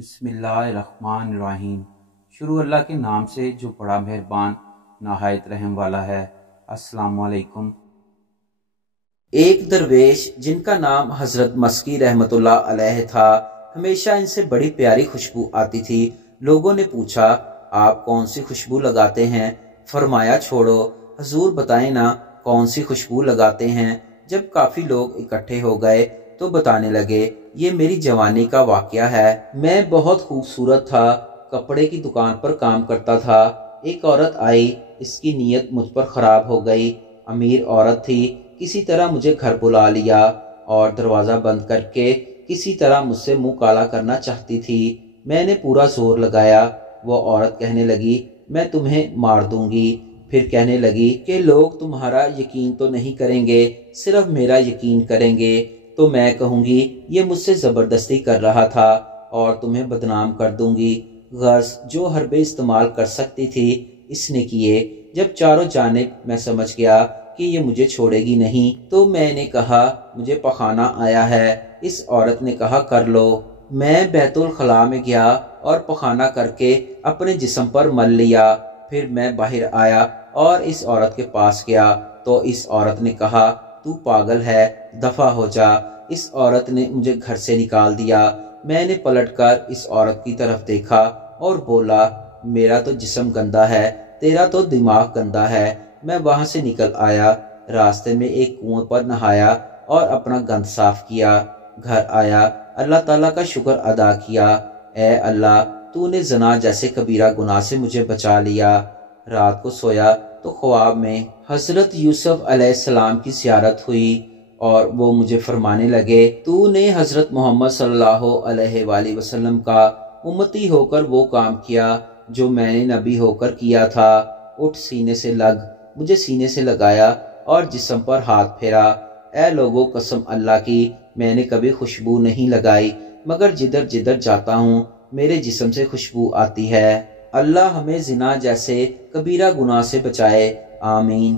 बिस्मिल्लाहिर्रहमानिर्रहीम। शुरू अल्लाह के नाम से जो बड़ा मेहरबान नहायत रहम वाला है। अस्सलामु अलैकुम। एक दरवेश जिनका नाम हजरत मस्की रहमतुल्लाह अलैह था, हमेशा इनसे बड़ी प्यारी खुशबू आती थी। लोगों ने पूछा, आप कौन सी खुशबू लगाते हैं? फरमाया, छोड़ो हजूर, बताएं ना कौन सी खुशबू लगाते हैं। जब काफी लोग इकट्ठे हो गए तो बताने लगे, ये मेरी जवानी का वाकया है। मैं बहुत खूबसूरत था, कपड़े की दुकान पर काम करता था। एक औरत आई, इसकी नीयत मुझ पर खराब हो गई। अमीर औरत थी, किसी तरह मुझे घर बुला लिया और दरवाज़ा बंद करके किसी तरह मुझसे मुंह काला करना चाहती थी। मैंने पूरा जोर लगाया। वो औरत कहने लगी, मैं तुम्हें मार दूंगी। फिर कहने लगी कि लोग तुम्हारा यकीन तो नहीं करेंगे, सिर्फ मेरा यकीन करेंगे। तो मैं कहूँगी ये मुझसे ज़बरदस्ती कर रहा था और तुम्हें बदनाम कर दूंगी। गर्ज जो हरबे इस्तेमाल कर सकती थी इसने किए। जब चारों जानिब मैं समझ गया कि ये मुझे छोड़ेगी नहीं, तो मैंने कहा, मुझे पखाना आया है। इस औरत ने कहा, कर लो। मैं बैतुल खला में गया और पखाना करके अपने जिस्म पर मल लिया। फिर मैं बाहर आया और इस औरत के पास गया तो इस औरत ने कहा, तू पागल है, दफा हो जा। इस औरत ने मुझे घर से निकाल दिया। मैंने पलटकर इस औरत की तरफ देखा और बोला, मेरा तो जिस्म गंदा है, तेरा तो दिमाग गंदा है। मैं वहां से निकल आया, रास्ते में एक कुएं पर नहाया और अपना गंद साफ किया। घर आया, अल्लाह ताला का शुक्र अदा किया। ए अल्लाह, तूने ज़ना जैसे कबीरा गुनाह से मुझे बचा लिया। रात को सोया तो ख्वाब में हजरत यूसुफ अलैहिस्सलाम की ज़ियारत हुई और वो मुझे फरमाने लगे, तूने हजरत मोहम्मद सल्लल्लाहु अलैहि वसल्लम का उम्मती होकर वो काम किया जो मैंने नबी होकर किया था। उठ, सीने से लग। मुझे सीने से लगाया और जिस्म पर हाथ फेरा। ए लोगों, कसम अल्लाह की, मैंने कभी खुशबू नहीं लगाई, मगर जिधर जिधर जाता हूँ मेरे जिस्म से खुशबू आती है। अल्लाह हमें जिना जैसे कबीरा गुनाह से बचाए। आमीन।